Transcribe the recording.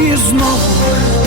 І знову.